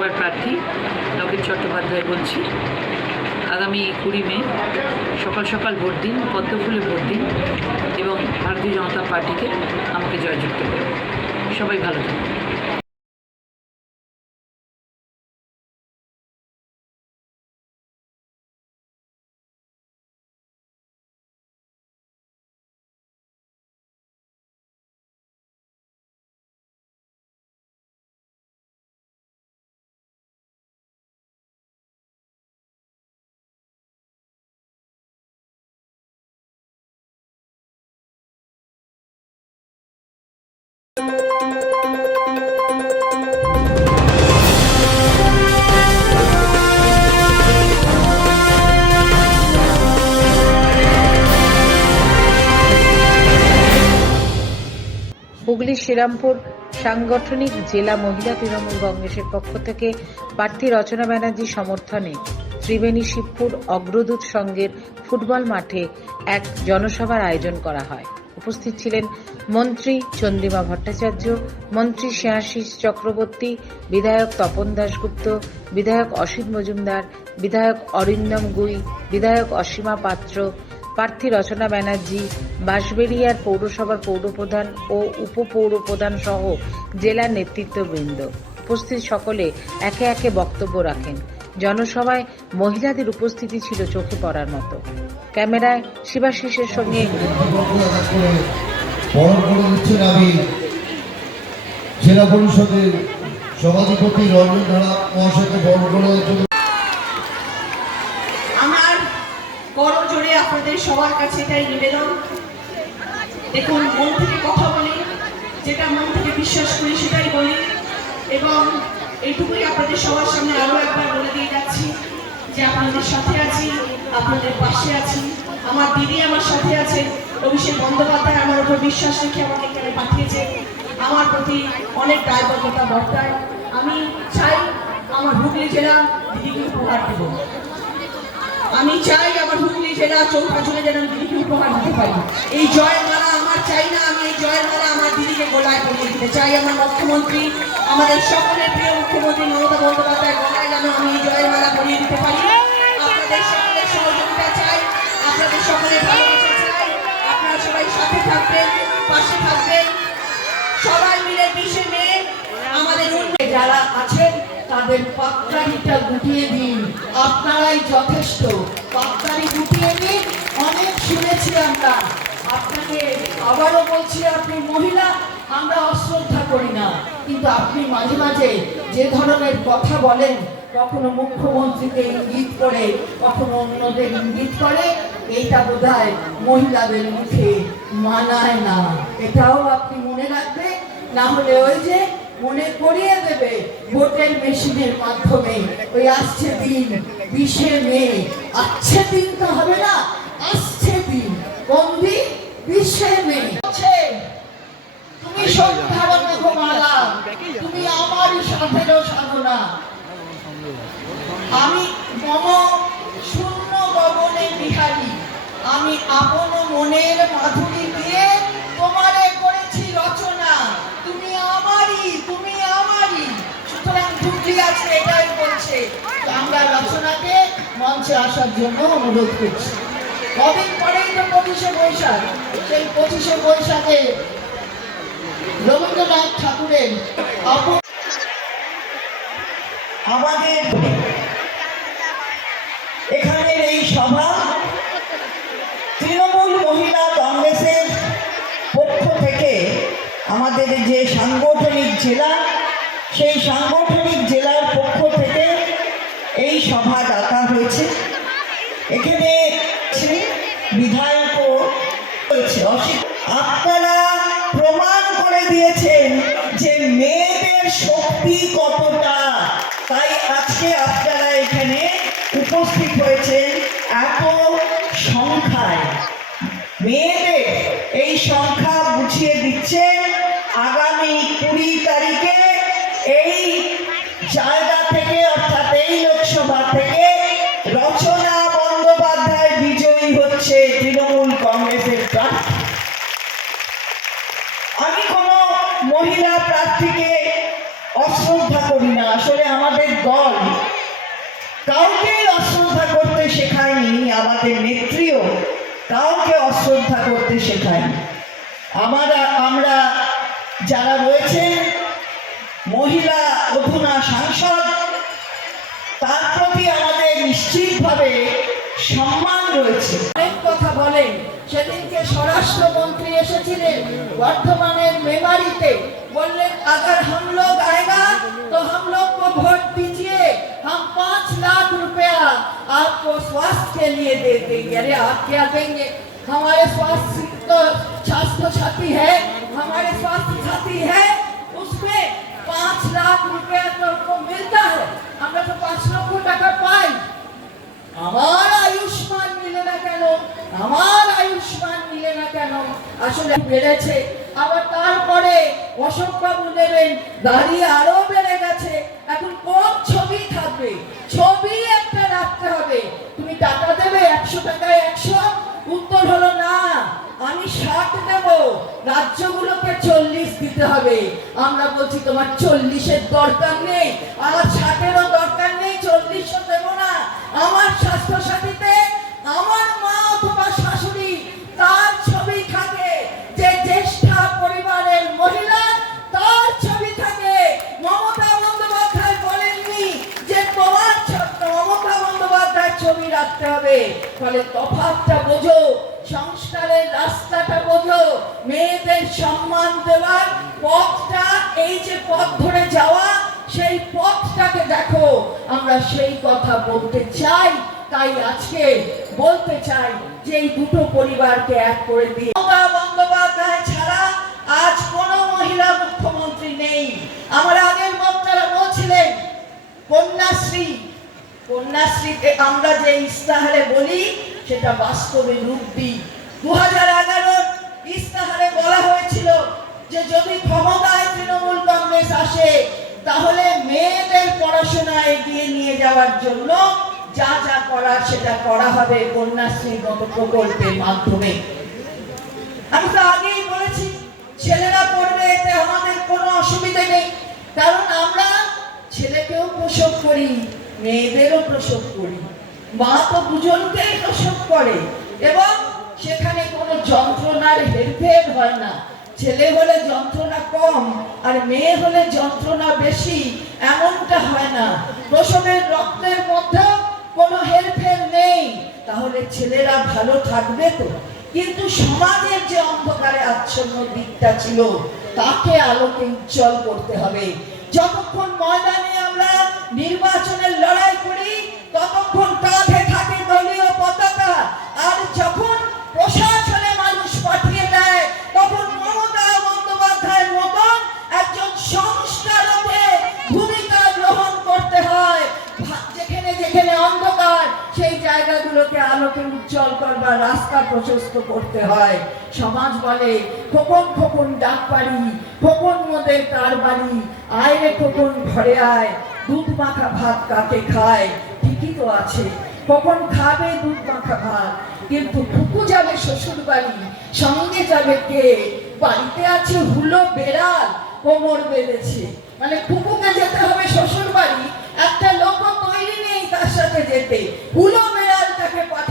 পৌরসভার প্রার্থী, লকেট চট্টোপাধ্যায় বলছি। আগামী কুড়ি মে, সকাল সকাল ভোট দিন পদ্মফুলে ভোট দিন এবং ভারতীয় জনতা পার্টিকে আমাকে জয়যুক্ত করে সবাই ভালো থাকুন। হুগলি শ্রীরামপুর সাংগঠনিক জেলা মহিলা তৃণমূল কংগ্রেসের পক্ষ থেকে প্রার্থী রচনা ব্যানার্জি সমর্থনে ত্রিবেণী শিবপুর অগ্রদূত সংঘের ফুটবল মাঠে এক জনসভার আয়োজন করা হয়। উপস্থিত ছিলেন মন্ত্রী চন্দ্রিমা ভট্টাচার্য, মন্ত্রী শ্রেয়াশিস চক্রবর্তী, বিধায়ক তপন দাশগুপ্ত, বিধায়ক অসিত মজুমদার, বিধায়ক অরিন্দম গুই, বিধায়ক অসীমা পাত্র, প্রার্থী রচনা ব্যানার্জি, বাঁশবেড়িয়ার পৌরসভার পৌরপ্রধান ও উপপৌরপ্রধান সহ জেলার নেতৃত্ববৃন্দ। উপস্থিত সকলে একে একে বক্তব্য রাখেন। জনসভায় মহিলাদের উপস্থিতি ছিল চোখে পড়ার মতো। ক্যামেরায় শিবাশিসের সঙ্গে জেলা পরিষদের সভাধিপতি রঞ্জন ধারা মহাশয়কে বরণ জন্য আমার বড় জোরে আপনাদের সবার কাছে এটাই নিবেদন। দেখুন মন থেকে কথা বলি যেটা মন থেকে বিশ্বাস করি সেটাই বলি। এবং এইটুকুই আপনাদের সবার সামনে আরও একবার বলে দিয়ে যাচ্ছি যে আপনাদের সাথে আছি, আপনাদের পাশে আছি। আমার দিদি আমার সাথে আছে, অভিষেক বন্দ্যোপাধ্যায় আমার উপর বিশ্বাস রেখে আমাকে এখানে পাঠিয়েছে। আমার প্রতি অনেক দায়বদ্ধতা বর্তায়। আমি চাই আমার হুগলি জেলা দিদিকে উপহার দেবো। আমি চাই আমার হুগলি জেলা চৌঠা জুড়ে যেন আমি দিদিকে উপহার দিতে পারি। এই জয়ের মালা আমার চাই না, আমি এই জয়ের মালা আমার দিদিকে গোলায় পরিয়ে দিতে চাই। আমার মুখ্যমন্ত্রী, আমাদের সকলের প্রিয় মুখ্যমন্ত্রী মমতা বন্দ্যোপাধ্যায় গলায় যেন আমি এই জয়ের মালা পরিয়ে দিতে পারি। আপনাদের সকলের সহযোগিতা চাই, আপনাদের সকলের ভালোবাসা চাই। আপনারা সবাই সাথে থাকবেন, পাশে থাকবেন। সবাই মিলে মিশে মে আমাদের যারা আছেন, তাদের পাত্তারিটা গুটিয়ে দিন। আপনারাই যথেষ্ট। পাত্তারি গুটিয়ে দিন অনেক শুনেছি আমরা। আপনাকে আবারও বলছি, আপনি মহিলা, আমরা অশ্রদ্ধা করি না। কিন্তু আপনি মাঝে মাঝে যে ধরনের কথা বলেন কখনো মুখ্যমন্ত্রীকে ইঙ্গিত করে কখনো অন্যদের ইঙ্গিত করে এইটা বোধহয় মহিলাদের মুখে মানায় না। এটাও আপনি মনে রাখবেন না হলে ওই যে মনে করিয়ে দেবে ভোটের মেশিনের মাধ্যমে ওই আসছে দিন বিশে মে আসছে দিন তো হবে না আসছে দিন কোন দিন বিশে মে। তুমি সন্ধ্যার মেঘমালা তুমি সাথেরও সাধনা আমি মম শূন্য গগনে বিহারী। আমি আপন মনের মাধুরী দিয়ে তোমারে করেছি রচনা। তুমি আমারই তুমি আমারই। সুতরাং ঢুকলি আছে, এটাই বলছে। আমরা রচনাকে মঞ্চে আসার জন্য অনুরোধ করছি। কদিন পরেই তো পঁচিশে বৈশাখ। সেই পঁচিশে বৈশাখে রবীন্দ্রনাথ ঠাকুরের অপর আমাদের এখানের এই সভা তৃণমূল মহিলা কংগ্রেসের পক্ষ থেকে আমাদের যে সাংগঠনিক জেলা, সেই সাংগঠনিক জেলার পক্ষ থেকে এই সভা ডাকা হয়েছে। এখানে বিধায়কও রয়েছে। অসি- আপনারা প্রমাণ করে দিয়েছেন। জায়গা থেকে, অর্থাৎ এই লোকসভা থেকে রচনা বন্দ্যোপাধ্যায় বিজয়ী হচ্ছে তৃণমূল কংগ্রেসের প্রার্থী। আমি কোনো মহিলা প্রার্থীকে অশ্রদ্ধা করি না, আসলে আমাদের দল কাউকে অশ্রদ্ধা করতে শেখায়নি, আমাদের নেত্রীও কাউকে অশ্রদ্ধা করতে শেখায়নি। আমরা আমরা যারা রয়েছেন, মহিলা অধুনা সাংসদ তার প্রতি আমাদের নিশ্চিতভাবে সম্মান রয়েছে অনেক কথা বলেন সেদিনকে স্বরাষ্ট্রমন্ত্রী এসেছিলেন বর্ধমানের মেমারিতে বললেন अगर हम लोग आएगा तो हम लोग को वोट दीजिए हम पाँच लाख रुपया आपको स्वास्थ्य के लिए दे देंगे अरे आप क्या देंगे हमारे स्वास्थ्य तो स्वास्थ्य साथी है हमारे स्वास्थ्य साथी আসলে বেড়েছে। আবার তারপরে অশোক বাবু নেবেন, দাঁড়িয়ে আরও বেড়ে গেছে। এখন কোন ছবি থাকবে? ছবি একটা রাখতে হবে। তুমি টাকা দেবে একশো টাকায় একশো। উত্তর হলো না। আমি ষাট দেব। রাজ্যগুলোকে চল্লিশ দিতে হবে। আমরা বলছি, তোমার চল্লিশের দরকার নেই। আমার ষাটেরও দরকার নেই, চল্লিশও দেব না। আমার স্বাস্থ্য সাথীতে ফলে তফাৎটা বোঝো, সংস্কারের রাস্তাটা বোঝো, মেয়েদের সম্মান দেওয়ার পথটা, এই যে পথ ধরে যাওয়া, সেই পথটাকে দেখো। আমরা সেই কথা বলতে চাই, তাই আজকে বলতে চাই যে এই দুটো পরিবারকে এক করে দিয়ে। বন্দ্যোপাধ্যায় ছাড়া আজ কোনো মহিলা মুখ্যমন্ত্রী নেই আমার আগের বক্তারা বলছিলেন কন্যাশ্রী কন্যাশ্রীতে আমরা যে ইস্তাহারে বলি, সেটা বাস্তবে রূপ দিই দু হাজার ইস্তাহারে বলা হয়েছিল যে যদি ক্ষমতায় তৃণমূল কংগ্রেস আসে, তাহলে মেয়েদের পড়াশোনা এগিয়ে নিয়ে যাওয়ার জন্য যা যা করার সেটা করা হবে কন্যাশ্রীর মতো প্রকল্পের মাধ্যমে। আমি তো আগেই বলেছি, ছেলেরা পড়বে, এতে আমাদের কোনো অসুবিধা নেই। কারণ আমরা ছেলেকেও প্রসব করি। মেয়েদেরও প্রসব করি। মা তো দুজনকেই প্রসব করে এবং সেখানে কোনো যন্ত্রণার হেরফের হয় না। ছেলে হলে যন্ত্রণা কম আর মেয়ে হলে যন্ত্রণা বেশি, এমনটা হয় না। প্রসবের রক্তের মধ্যেও কোনো হেরফের নেই। তাহলে ছেলেরা ভালো থাকবে তো? কিন্তু সমাজের যে অন্ধকারে আচ্ছন্ন দিকটা ছিল, তাকে আলোকে উজ্জ্বল করতে হবে। যতক্ষণ ময়দানে নির্বাচনের লড়াই করি, ততক্ষণ কাঁধে থাকে দলীয় পতাকা। আর যখন প্রশাসনে মানুষ পাঠিয়ে দেয়, তখন মমতা বন্দ্যোপাধ্যায়ের মতন একজন সংস্কারকে ভূমিকা গ্রহণ করতে হয়। যেখানে যেখানে অন্ধকার, সেই জায়গাগুলোকে আলোকে উজ্জ্বল করবার রাস্তা প্রশস্ত করতে হয়। সমাজ বলে, খোকন খোকন ডাক পারি খোকন মোদের তার বাড়ি, আয় রে খোকন, ঘরে আয়। দুধ মাখা ভাত কাকে খায়? ঠিকই তো আছে। কখন খাবে দুধ মাখা ভাত? কিন্তু ফুকু যাবে শ্বশুর বাড়ি সঙ্গে যাবে কে? বাড়িতে আছে হুলো বেড়াল, কোমর বেঁধেছে। মানে ফুকুকে যেতে হবে শ্বশুর বাড়ি একটা লোক তৈরি নেই তার সাথে যেতে। হুলো বেড়াল তাকে পাঠাবে।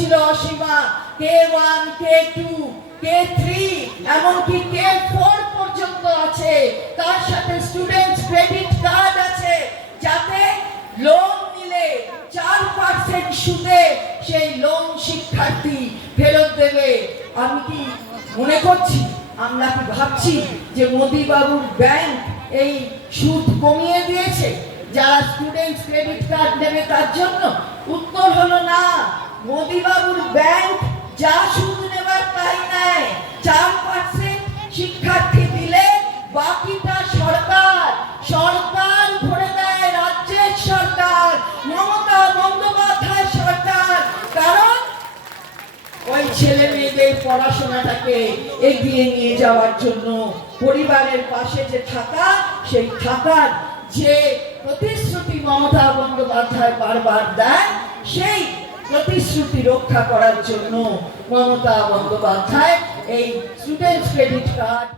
বলছিল অসীমা কে ওয়ান কে টু কে থ্রি এমনকি কে ফোর পর্যন্ত আছে। তার সাথে স্টুডেন্ট ক্রেডিট কার্ড আছে। যাতে লোন নিলে চার পার্সেন্ট সুদে সেই লোন শিক্ষার্থী ফেরত দেবে। আমি কি মনে করছি? আমরা কি ভাবছি যে মোদি বাবুর ব্যাংক এই সুদ কমিয়ে দিয়েছে? যারা স্টুডেন্ট ক্রেডিট কার্ড নেবে তার জন্য মোদি বাবুর ব্যাংক যা সুদ নেবার তাই নেয় চার পার্সেন্ট শিক্ষার্থী দিলে বাকিটা সরকার সরকার ভরে দেয় রাজ্যের সরকার, মমতা বন্দ্যোপাধ্যায় সরকার। কারণ ওই ছেলে মেয়েদের পড়াশোনাটাকে এগিয়ে নিয়ে যাওয়ার জন্য পরিবারের পাশে যে থাকা, সেই থাকার যে প্রতিশ্রুতি মমতা বন্দ্যোপাধ্যায় বারবার দেয়, সেই প্রতিশ্রুতি রক্ষা করার জন্য মমতা বন্দ্যোপাধ্যায় এই স্টুডেন্টস ক্রেডিট কার্ড